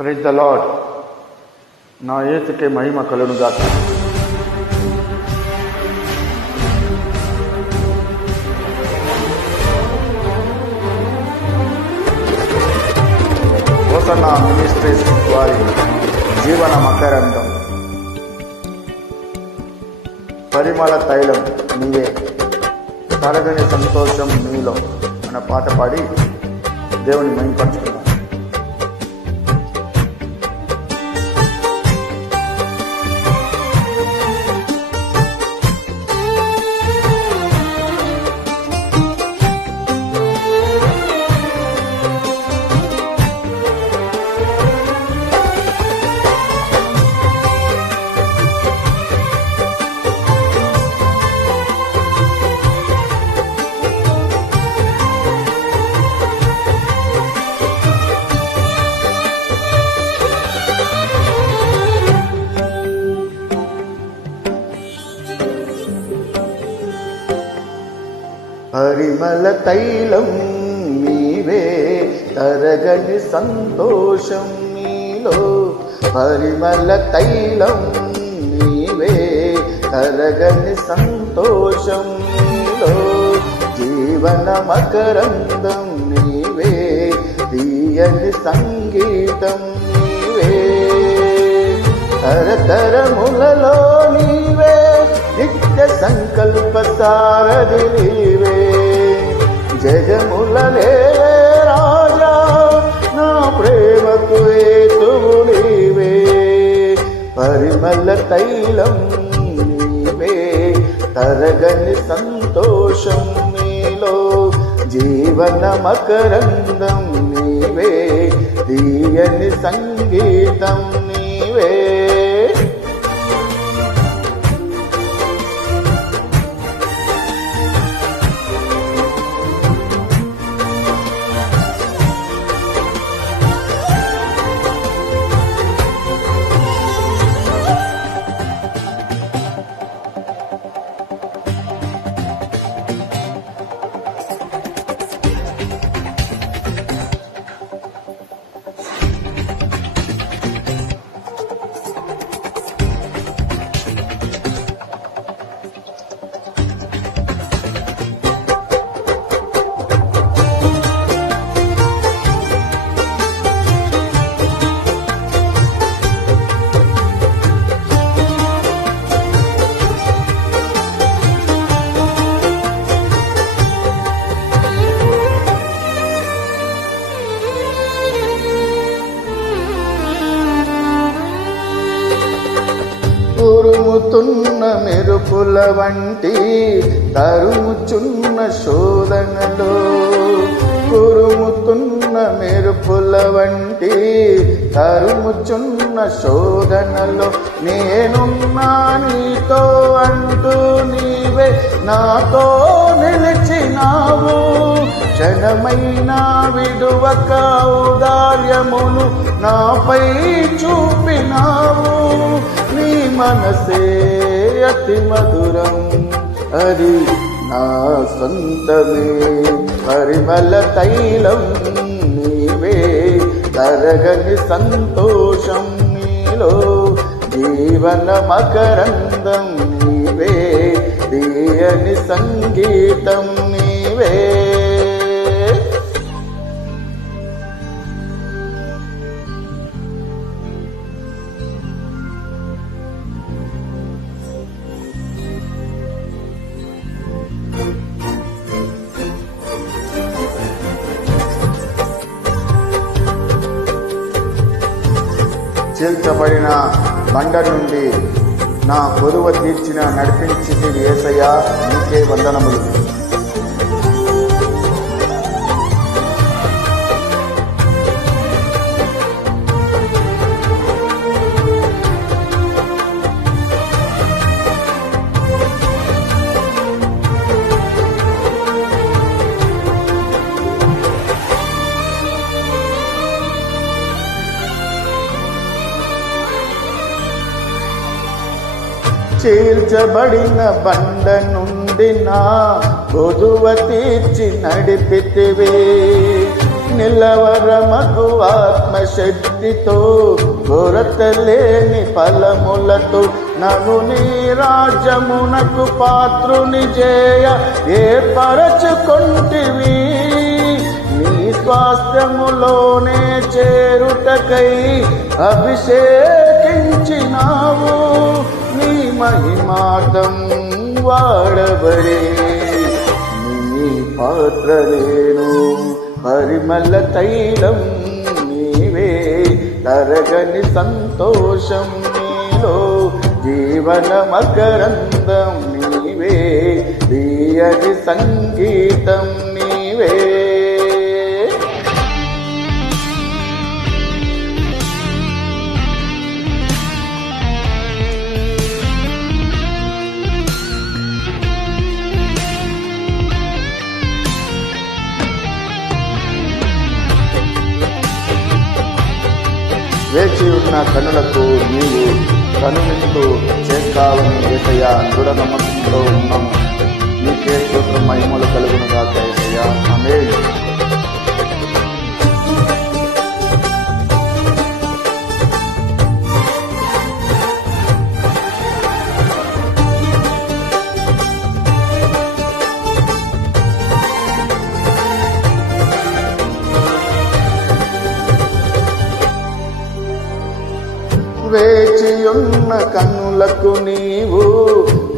Praise the lord. నా యేసుకే మహిమ కలుగునుగాక. హోసన్నా మినిస్ట్రీస్ వారి జీవన మకరందం, పరిమళ తైలం నీవే, తరగని సంతోషం నీలో అన్న పాట పాడి దేవుని మహిమపరచుకున్నాం. పరిమళ తైలం నీవే, తరగని సంతోషం నీలో. పరిమళ తైలం నీవే, తరగని సంతోషం నీలో. జీవన మకరందం నీవే, తీయని సంగీతం నీవే. తరతరములలో నీవే, నిత్య సంకల్ప సారథి నీవే. జగములలే రాజా, నా ప్రేమకు హేతువు నీవే. పరిమళ తైలం నీవే, తరగని సంతోషం నీలో. జీవన మకరందం నీవే, తీయని సంగీతం నీవే. ఉరుముతున్న మెరుపుల వంటి తరుముచున్న శోధనలో. ఉరుముతున్న మెరుపుల వంటి తరుముచున్న శోధనలో. నేనున్నా నీతో అంటూ నీవే నాతో నిలిచినావు. క్షణమైనా విడువక ఔదార్యమును నాపై చూపినావు. నీ మనసే అతి మధురం, అది నా సొంతమే. పరిమళ తైలం నీవే, తరగని సంతోషం నీలో. జీవన మకరందం నీవే, తీయని సంగీతం నీవే. చీల్చబడిన బండ నుండి నా కొలువ తీర్చిన నడిపించింది యేసయ్యా, నీకే వందనములు. చీల్చబడిన బండ నుండి నా కొదువ తీర్చి నడిపితివే. నిల్ నిలవరమగు ఆత్మశక్తితో కొరత లేని ఫలములతో నన్ను నీ రాజ్యమునకు పాత్రుని చేయ ఏర్పరచుకొంటివి. నీ స్వాస్థ్యములోనే చేరుటకై అభిషేకించినావు. నీ మహిమార్థం వాడబడే నీ పాత్ర నేను, పరిమళ తైలం నీవే, తరగని సంతోషం నీలో, జీవన మకరందం నీవే, తీయని సంగీతం నీవే. వేచి ఉన్న కనులకు నీవు కనువిందు చేస్తావని యేసయ్యా దృఢ నమ్మకంతో ఉన్నాము. నీకే స్తోత్రం మహిమలు కలుగును గాక యేసయ్యా. ఆమేన్. వేచియున్న కన్నులకు నీవు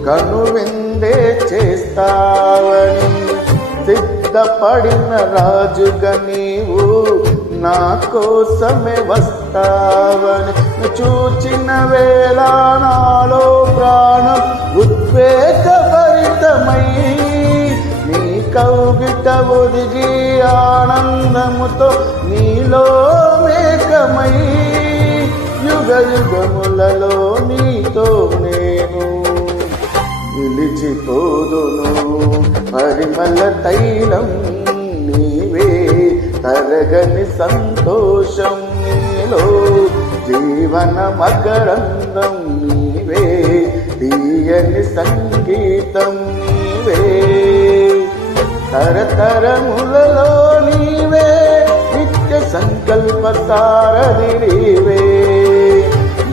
కనువిందే చేస్తావని, సిద్ధపడిన రాజుగా నీవు నా కోసమే వస్తావని, చూచిన వేళ నాలో ప్రాణం ఉద్వేగభరితమై నీ కౌగిట ఒదిగి ఆనందముతో నీలో మేకమై యుగ యుగములలో నీతో నేను నిలిచిపోదును. పరిమళ తైలం నీవే, తరగని సంతోషం నీలో, జీవన మకరందం నీవే, తీయని సంగీతం నీవే. తరతరములలో నీవే, నిత్య సంకల్ప సారథి నీవే,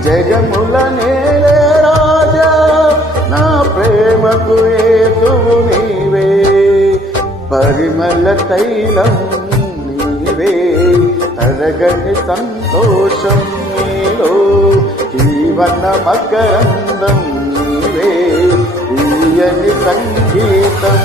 జగముల నేలే రాజా, నా ప్రేమకు హేతువు నీవే. పరిమళ తైలం నీవే, తరగని సంతోషం నీలో, జీవన మకరందం నీవే, తీయని సంగీతం